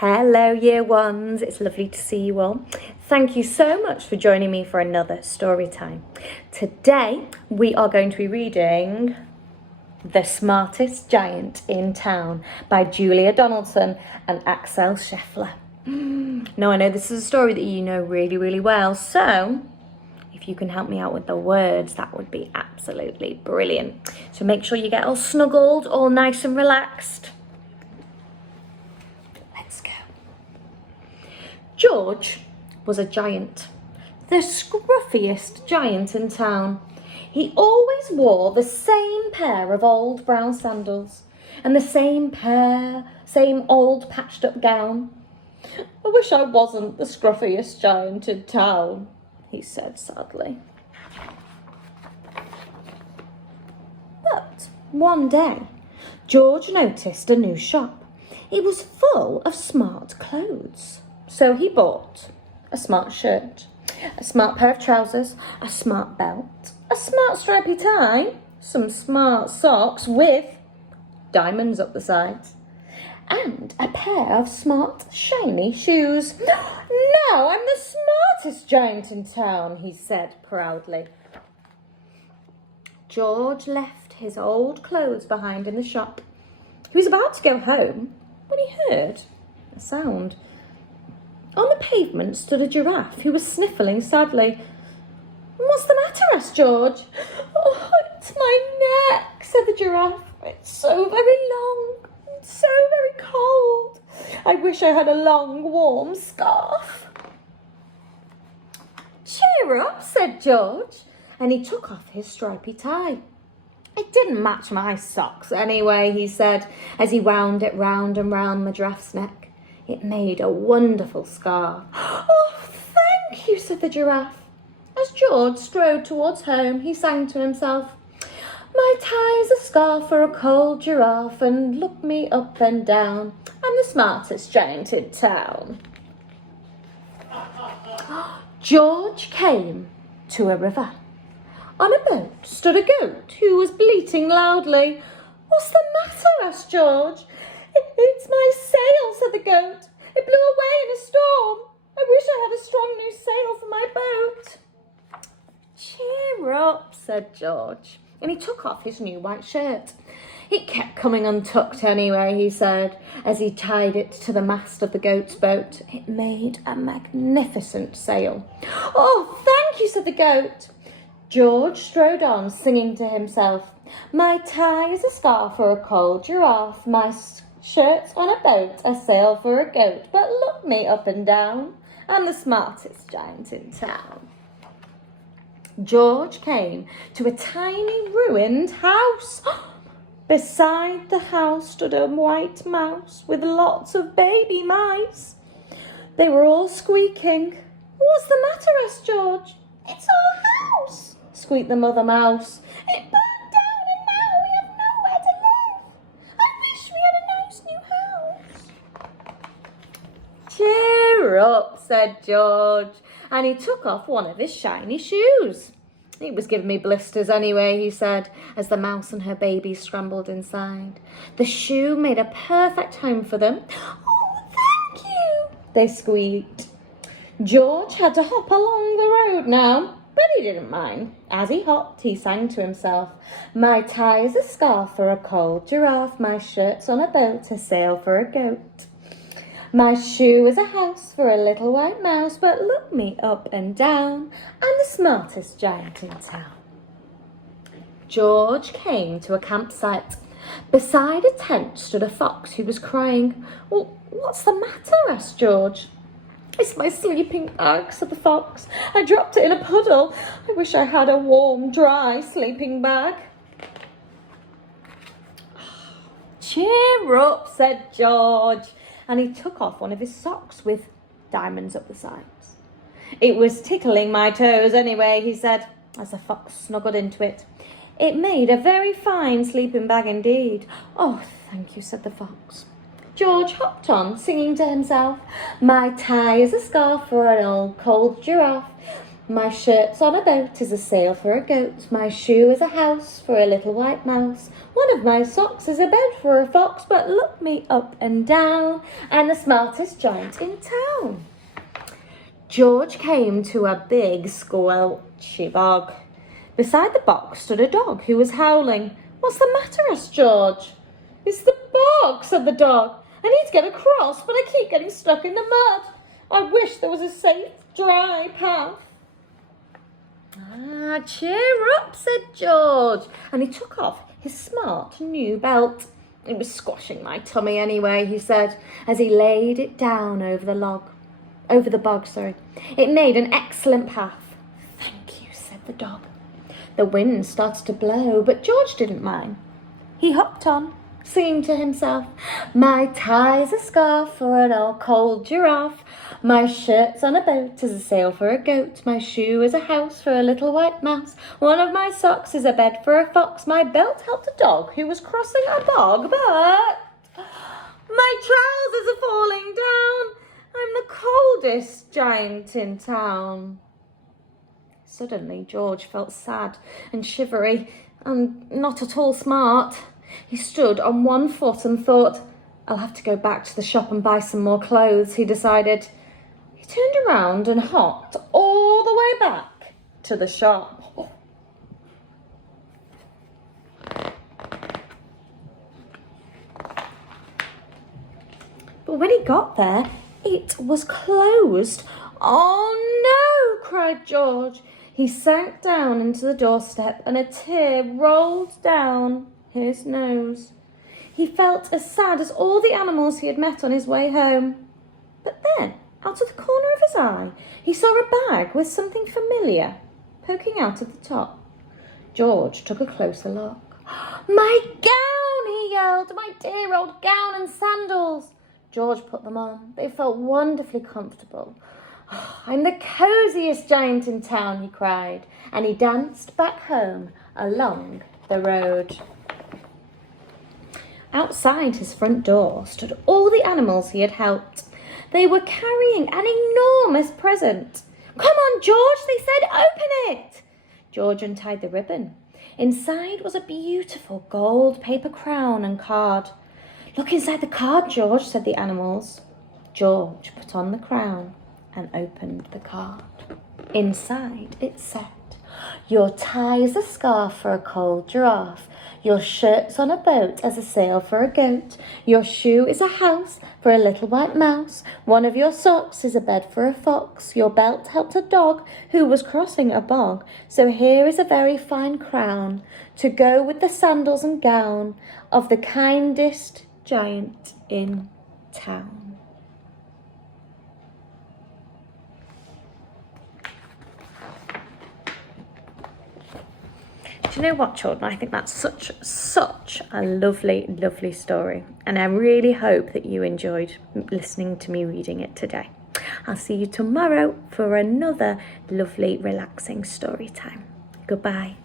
Hello, year ones. It's lovely to see you all. Thank you so much for joining me for another story time. Today, we are going to be reading The Smartest Giant in Town by Julia Donaldson and Axel Scheffler. Now, I know this is a story that you know really, really well, so if you can help me out with the words, that would be absolutely brilliant. So make sure you get all snuggled, all nice and relaxed. Let's go. George was a giant, the scruffiest giant in town. He always wore the same pair of old brown sandals and the same old patched up gown. I wish I wasn't the scruffiest giant in town, he said sadly. But one day, George noticed a new shop. It was full of smart clothes. So he bought a smart shirt, a smart pair of trousers, a smart belt, a smart stripy tie, some smart socks with diamonds up the sides, and a pair of smart, shiny shoes. Now I'm the smartest giant in town, he said proudly. George left his old clothes behind in the shop. He was about to go home when he heard a sound. On the pavement stood a giraffe who was sniffling sadly. "What's the matter?" asked George. "Oh, it's my neck," said the giraffe. "It's so very long. It's so very cold. I wish I had a long, warm scarf." "Cheer up," said George, and he took off his stripy tie. "It didn't match my socks anyway," he said, as he wound it round and round the giraffe's neck. It made a wonderful scarf. "Oh, thank you," said the giraffe. As George strode towards home, he sang to himself, "My tie's a scarf for a cold giraffe, and look me up and down. I'm the smartest giant in town." George came to a river. On a boat stood a goat who was bleating loudly. "What's the matter?" asked George. "It's my sail," said the goat. "It blew away in a storm. I wish I had a strong new sail for my boat." "Cheer up," said George, and he took off his new white shirt. "It kept coming untucked anyway," he said, as he tied it to the mast of the goat's boat. It made a magnificent sail. "Oh, thank you," said the goat. George strode on, singing to himself, "My tie is a scarf for a cold giraffe, my shirt's on a boat, a sail for a goat, but look me up and down, I'm the smartest giant in town." George came to a tiny ruined house. Beside the house stood a white mouse with lots of baby mice. They were all squeaking. "What's the matter?" asked George. "It's our house," squeaked the mother mouse. "It burned down and now we have nowhere to live. I wish we had a nice new house." "Cheer up," said George, and he took off one of his shiny shoes. "It was giving me blisters anyway," he said, as the mouse and her baby scrambled inside. The shoe made a perfect home for them. "Oh, thank you," they squeaked. George had to hop along the road now, but he didn't mind. As he hopped, he sang to himself, "My tie is a scarf for a cold giraffe, my shirt's on a boat, a sail for a goat. My shoe is a house for a little white mouse, but look me up and down, I'm the smartest giant in town." George came to a campsite. Beside a tent stood a fox who was crying. "Well, what's the matter?" asked George. "It's my sleeping bag," said the fox. "I dropped it in a puddle. I wish I had a warm, dry sleeping bag." "Cheer up," said George, and he took off one of his socks with diamonds up the sides. "It was tickling my toes anyway," he said, as the fox snuggled into it. It made a very fine sleeping bag indeed. "Oh, thank you," said the fox. George hopped on, singing to himself, "My tie is a scarf for an old cold giraffe. My shirt's on a boat is a sail for a goat. My shoe is a house for a little white mouse. One of my socks is a bed for a fox. But look me up and down, I'm the smartest giant in town. George came to a big squelchy bog. Beside the bog stood a dog who was howling. What's the matter? Asked George. It's the bog, said the dog. I need to get across, but I keep getting stuck in the mud. I wish there was a safe, dry path. Cheer up, said George, and he took off his smart new belt. It was squashing my tummy anyway, he said, as he laid it down over the bog. It made an excellent path. Thank you, said the dog. The wind started to blow, but George didn't mind. He hopped on, singing to himself, my tie's a scarf for an old cold giraffe. My shirt's on a boat is a sail for a goat. My shoe is a house for a little white mouse. One of my socks is a bed for a fox. My belt helped a dog who was crossing a bog, but my trousers are falling down. I'm the coldest giant in town. Suddenly, George felt sad and shivery and not at all smart. He stood on one foot and thought, I'll have to go back to the shop and buy some more clothes, he decided. He turned around and hopped all the way back to the shop. But when he got there, it was closed. Oh no, cried George. He sank down into the doorstep and a tear rolled down his nose. He felt as sad as all the animals he had met on his way home. But then, out of the corner of his eye, he saw a bag with something familiar poking out of the top. George took a closer look. My gown, he yelled, my dear old gown and sandals. George put them on. They felt wonderfully comfortable. Oh, I'm the cosiest giant in town, he cried, and he danced back home along the road. Outside his front door stood all the animals he had helped. They were carrying an enormous present. Come on, George, they said, open it. George untied the ribbon. Inside was a beautiful gold paper crown and card. Look inside the card, George, said the animals. George put on the crown and opened the card. Inside it said, your tie is a scarf for a cold giraffe. Your shirt's on a boat as a sail for a goat. Your shoe is a house for a little white mouse. One of your socks is a bed for a fox. Your belt helped a dog who was crossing a bog. So here is a very fine crown to go with the sandals and gown of the kindest giant in town. Do you know what, children? I think that's such a lovely story. And I really hope that you enjoyed listening to me reading it today. I'll see you tomorrow for another lovely, relaxing story time. Goodbye.